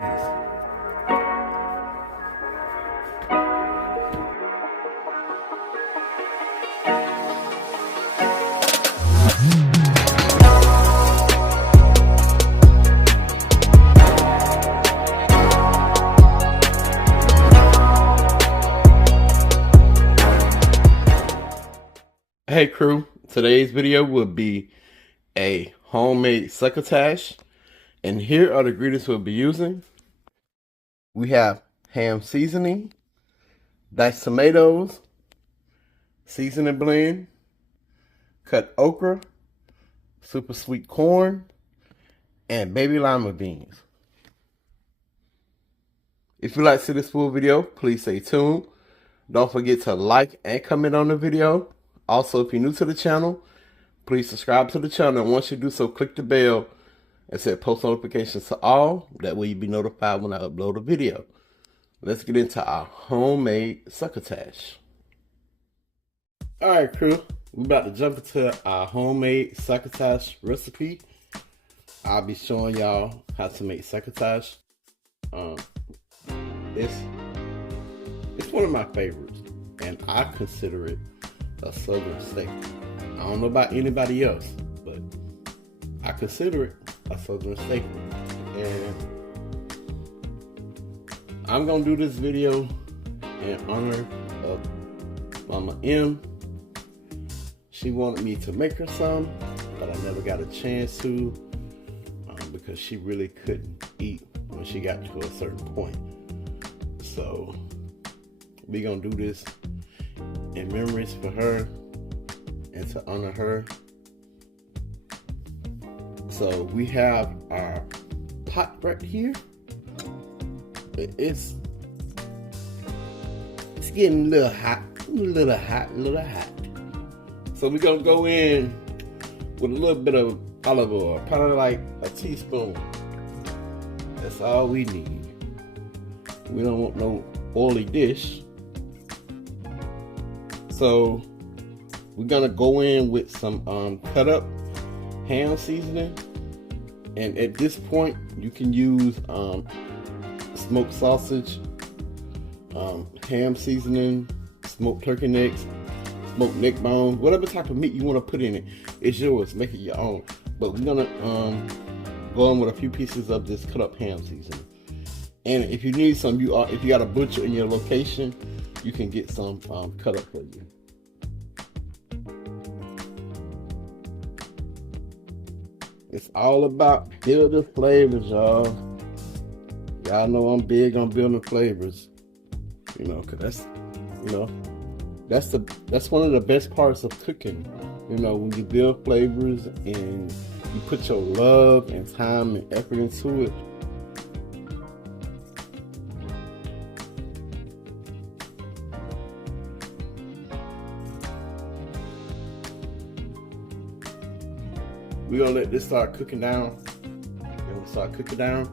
Hey crew, today's video will be a homemade succotash, and here are the ingredients we'll be using. We have ham seasoning, diced tomatoes, seasoning blend, cut okra, super sweet corn, and baby lima beans. If you'd like to see this full video, please stay tuned. Don't forget to like and comment on the video. Also, if you're new to the channel, please subscribe to the channel, and once you do so, click the bell and set post notifications to all. That way you'll be notified when I upload a video. Let's get into our homemade succotash. Alright crew, we're about to jump into our homemade succotash recipe. I'll be showing y'all how to make succotash. It's one of my favorites, and I consider it a southern staple. I don't know about anybody else, but I consider it a southern staple. And I'm gonna do this video in honor of Mama M. She wanted me to make her some, but I never got a chance to because she really couldn't eat when she got to a certain point. So we're gonna do this in memories for her and to honor her. So we have our pot right here. It's getting a little hot. So we're gonna go in with a little bit of olive oil, probably like a teaspoon. That's all we need. We don't want no oily dish. So we're gonna go in with some cut up ham seasoning, and at this point you can use smoked sausage, ham seasoning, smoked turkey necks, smoked neck bones, whatever type of meat you want to put in it. It's yours, make it your own. But we're gonna go in with a few pieces of this cut up ham seasoning. And if you need some, if you got a butcher in your location, you can get some cut up for you. It's all about building flavors, y'all. Y'all know I'm big on building flavors. You know, cause that's one of the best parts of cooking. You know, when you build flavors and you put your love and time and effort into it. We're gonna let this start cooking down. When we start cooking down,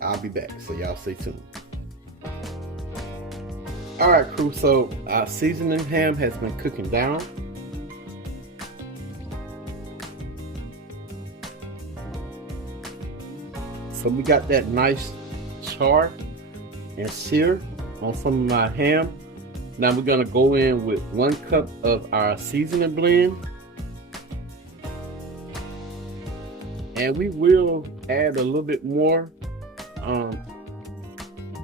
I'll be back, so y'all stay tuned. Alright crew, so our seasoning ham has been cooking down. So we got that nice char and sear on some of my ham. Now we're gonna go in with 1 cup of our seasoning blend. And we will add a little bit more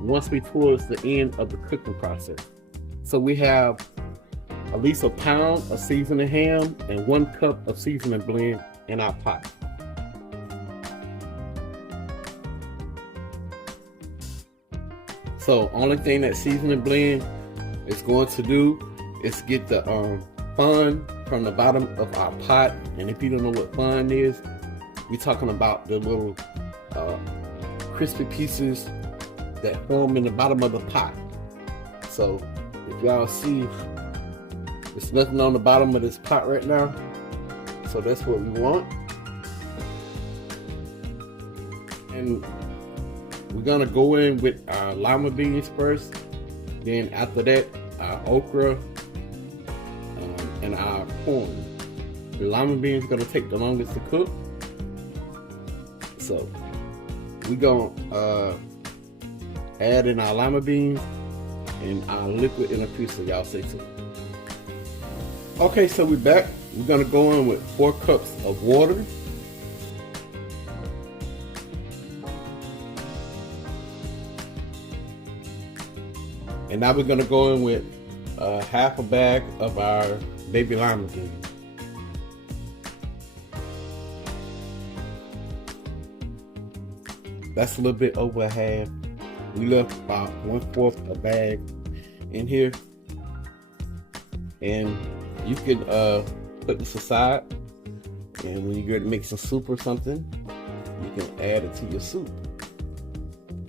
once we towards the end of the cooking process. So we have at least a pound of seasoning ham and 1 cup of seasoning blend in our pot. So only thing that seasoning blend is going to do is get the fun from the bottom of our pot. And if you don't know what fun is, we're talking about the little crispy pieces that form in the bottom of the pot. So if y'all see, there's nothing on the bottom of this pot right now. So that's what we want. And we're gonna go in with our lima beans first. Then after that, our okra and our corn. The lima beans are gonna take the longest to cook. So we're gonna add in our lima beans and our liquid in a piece, so y'all stay tuned. Okay, so we're back. We're gonna go in with 4 cups of water. And now we're gonna go in with half a bag of our baby lima beans. That's a little bit over half. We left about 1/4 a bag in here. And you can put this aside, and when you get to make some soup or something, you can add it to your soup.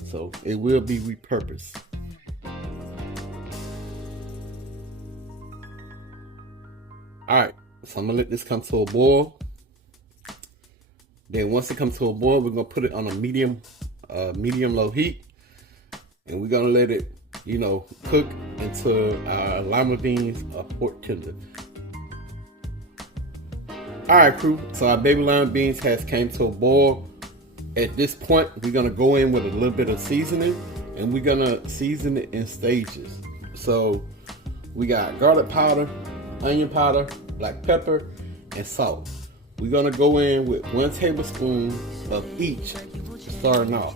So it will be repurposed. Alright, so I'm gonna let this come to a boil. Then once it comes to a boil, we're gonna put it on a medium low heat, and we're gonna let it, you know, cook until our lima beans are pork tender. Alright, crew, so our baby lima beans has came to a boil. At this point, we're gonna go in with a little bit of seasoning, and we're gonna season it in stages. So we got garlic powder, onion powder, black pepper, and salt. We're gonna go in with 1 tablespoon of each starting off.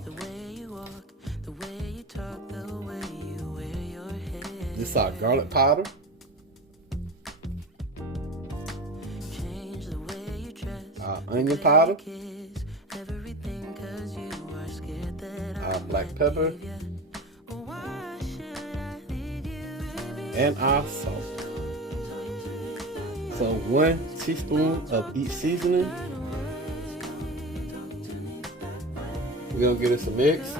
This is our garlic powder. Our onion powder. Our black pepper. And our salt. So 1 teaspoon of each seasoning. We're gonna give this a mix.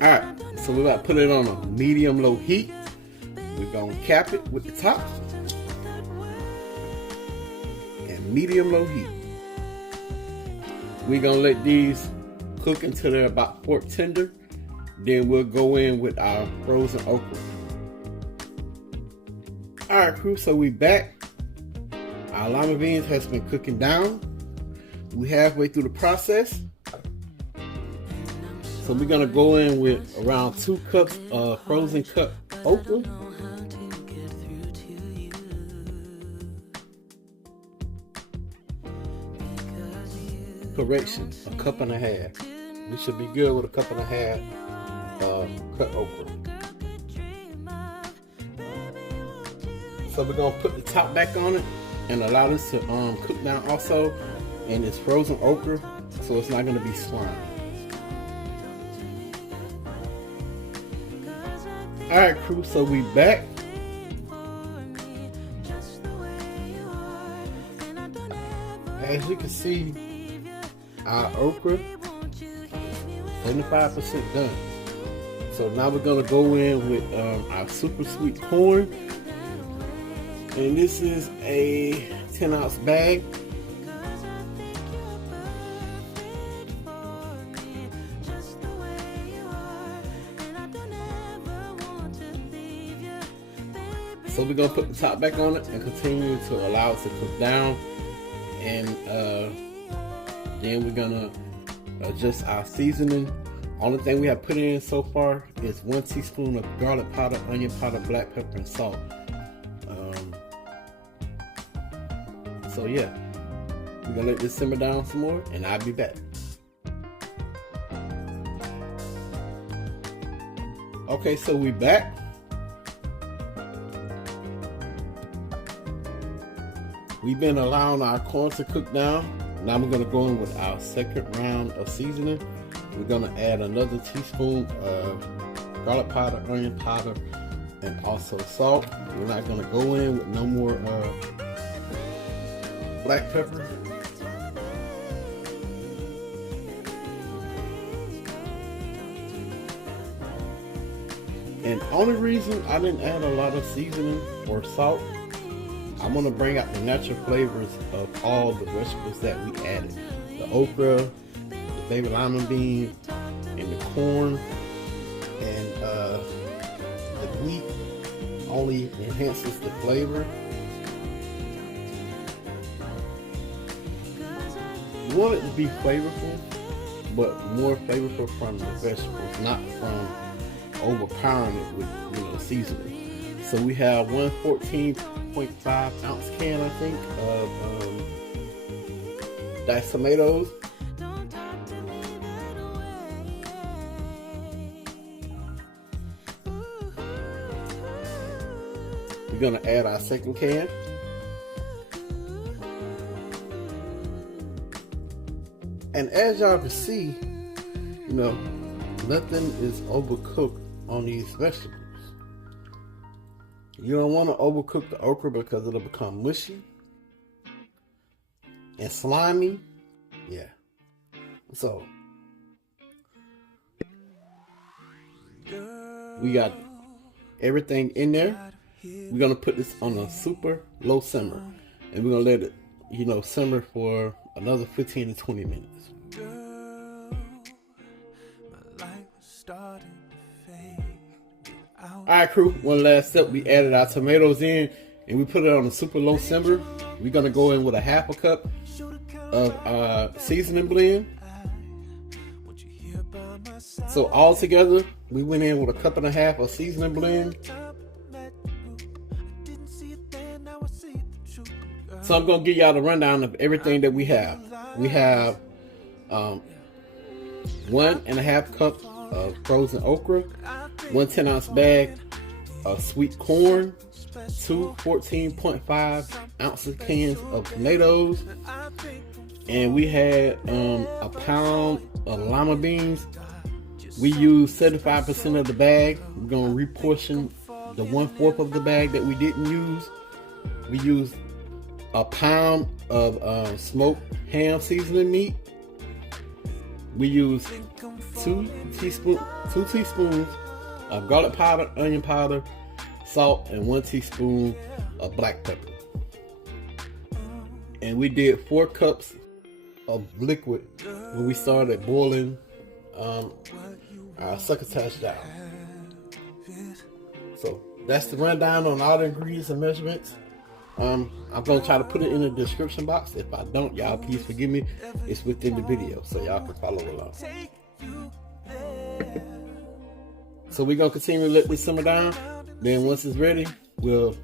Alright, so we're about to put it on a medium-low heat. We're gonna cap it with the top. And medium-low heat. We're gonna let these cook until they're about pork tender. Then we'll go in with our frozen okra. Alright, crew, so we back. Our lima beans has been cooking down. We halfway through the process. So we're gonna go in with around 2 cups of frozen cut okra. Correction, 1.5 cups. We should be good with 1.5 cups. Cut okra. So we're gonna put the top back on it and allow this to cook down also. And it's frozen okra, so it's not gonna be slimy. Alright, crew, so we back. As you can see, our okra 75% done. So now we're gonna go in with our super sweet corn, and this is a 10-ounce bag. So we're gonna put the top back on it and continue to allow it to cook down, and then we're gonna adjust our seasoning. Only thing we have put in so far is 1 teaspoon of garlic powder, onion powder, black pepper, and salt. So yeah, we're gonna let this simmer down some more, and I'll be back. Okay, so we back. We've been allowing our corn to cook down. Now we're gonna go in with our second round of seasoning. We're gonna add another teaspoon of garlic powder, onion powder, and also salt. We're not gonna go in with no more black pepper. And only reason I didn't add a lot of seasoning or salt, I want to bring out the natural flavors of all the vegetables that we added. The okra, the baby lima beans, and the corn, and the wheat only enhances the flavor. want it to be flavorful, but more flavorful from the vegetables, not from overpowering it with seasoning. So we have one 14.5 ounce can, I think, of diced tomatoes. We're gonna add our second can. And as y'all can see, nothing is overcooked on these vegetables. You don't want to overcook the okra because it'll become mushy and slimy. Yeah. So we got everything in there. We're gonna put this on a super low simmer, and we're gonna let it, simmer for another 15 to 20 minutes. Alright, crew, one last step. We added our tomatoes in and we put it on a super low simmer. We're gonna go in with a half a cup of seasoning blend. So all together, we went in with a cup and a half of seasoning blend. So I'm gonna give y'all the rundown of everything that we have. We have 1.5 cup of frozen okra, 1 10-ounce bag of sweet corn, 2 14.5 ounces cans of tomatoes, and we had a pound of lima beans. We used 75% of the bag. We're gonna reportion the 1/4 of the bag that we didn't use. We used a pound of smoked ham seasoning meat. We used 2 teaspoons of garlic powder, onion powder, salt, and 1 teaspoon of black pepper. And we did 4 cups of liquid when we started boiling our succotash down. So that's the rundown on all the ingredients and measurements. I'm gonna try to put it in the description box. If I don't, y'all please forgive me. It's within the video, so y'all can follow along. So we're gonna continue to let this simmer down. Then once it's ready, we'll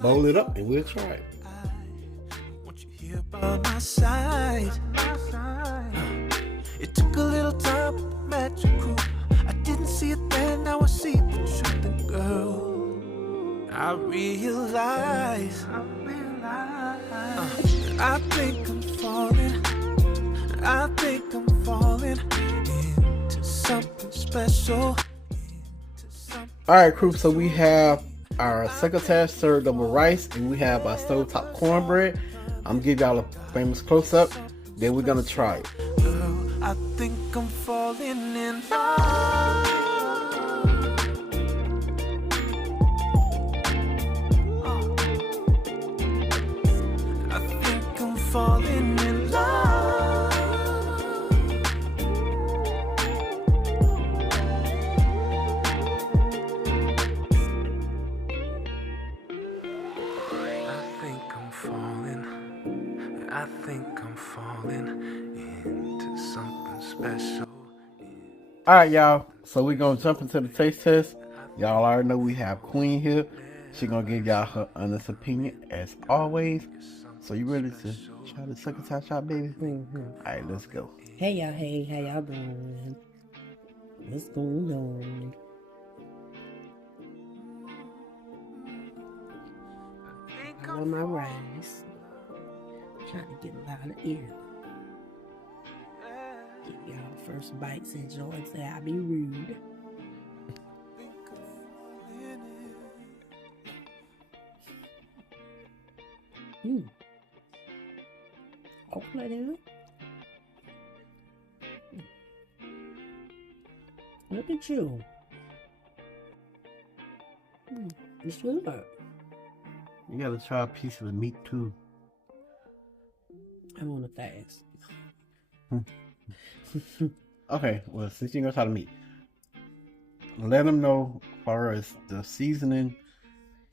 bowl it up and we'll try it. It took a little time to match your crew. I didn't see it then, now I see the truth. And girl, I realize I think I'm falling. I think I'm falling into something special. Alright, crew, so we have our succotash served over rice, and we have our stovetop cornbread. I'm gonna give y'all a famous close-up, then we're gonna try it. Girl, I think I'm falling in love. Falling in love. I think I'm falling into something special. Alright, y'all, so we're gonna jump into the taste test. Y'all already know we have Queen here. She's gonna give y'all her honest opinion as always. So you ready to try the succotash out, baby? Alright, let's go. Hey y'all, hey, how y'all doing? What's going on? On my rice. Trying to get a lot of air. Give y'all first bites, enjoy and say I'll be rude. Oakland, isn't it? Look at you. It's good. You gotta try a piece of the meat too. I'm on a fast. Okay, well, since you're gonna try the meat, let them know as far as the seasoning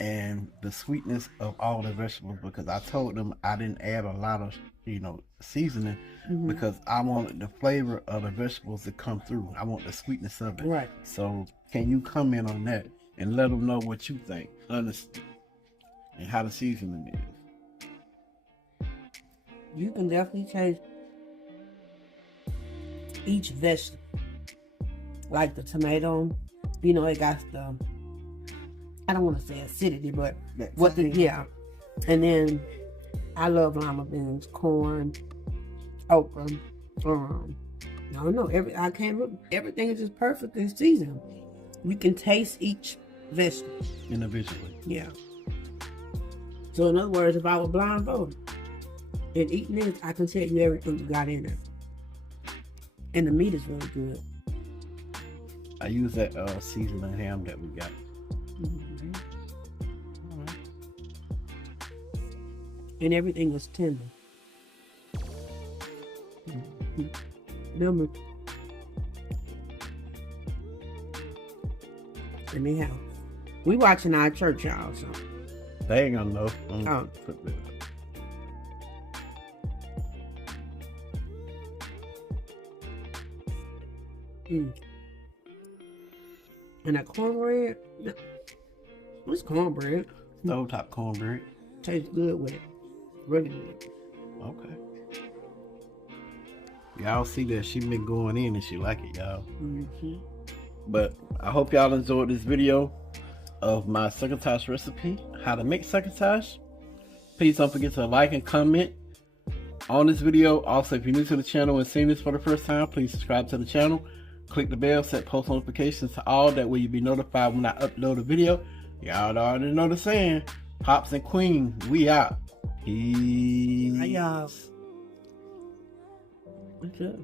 and the sweetness of all the vegetables, because I told them I didn't add a lot of, seasoning because I wanted the flavor of the vegetables to come through. I want the sweetness of it. Right. So can you comment on that and let them know what you think, honestly, and how the seasoning is? You can definitely taste each vegetable. Like the tomato, it got the, I don't want to say acidity, but And then I love lima beans, corn, okra. I don't know. Everything is just perfectly seasoned. You can taste each vegetable Individually. Yeah. So in other words, if I were blindfolded and eating this, I can tell you everything you got in it. And the meat is really good. I use that seasoning ham that we got. All right. And everything is tender. Number. Anyhow, we watching our church, y'all. So they ain't gonna know. And that cornbread, what's cornbread? Stovetop cornbread. Tastes good with it. Really good. Okay. Y'all see that she been going in and she like it, y'all. But I hope y'all enjoyed this video of my succotash recipe, how to make succotash. Please don't forget to like and comment on this video. Also, if you're new to the channel and seeing this for the first time, please subscribe to the channel. Click the bell, set post notifications to all. That way you'll be notified when I upload a video. Y'all already know the saying. Pops and Queen, we out. Peace. Hi, y'all. What's up?